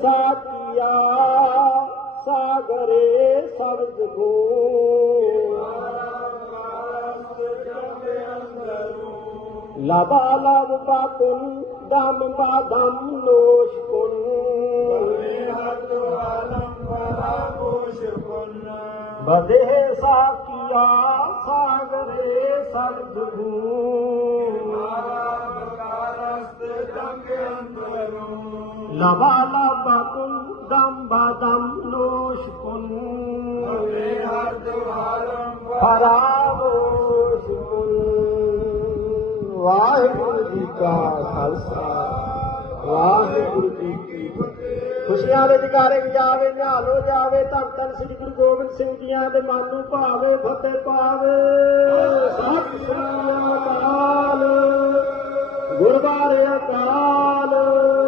साकिया सागरे सब्ज गो लबा लब बाकुन दम बादम नोश कुन। बदे साकिया सागरे सब्ज गो लबा लब ਲਬ ਬਾਤੁਨ ਦਮ ਬਾਦਮ ਲੋਸ਼ ਕੁਨ ਫਰਾਵੋਸ਼ ਕੁਨ ਵਾਹਿਗੁਰੂ ਜੀ ਕਾ ਖਾਲਸਾ। ਵਾਹਿਗੁਰੂ ਜੀ ਕੀ ਫਤਿਹ। ਖੁਸ਼ੀਆਂ ਦੇ ਜਕਾਰੇ ਜਾਵੇ, ਨਿਹਾਲੋ ਜਾਵੇ, ਧੰਨ ਧੰਨ ਸ੍ਰੀ ਗੁਰੂ ਗੋਬਿੰਦ ਸਿੰਘ ਜੀਆਂ ਦੇ ਮਨ ਨੂੰ ਭਾਵੇ, ਫਤਿਹ ਪਾਵੇ। ਸਤਿ ਸ੍ਰੀ ਅਕਾਲ। ਗੁਰਬਾਰੇ ਅਕਾਲ।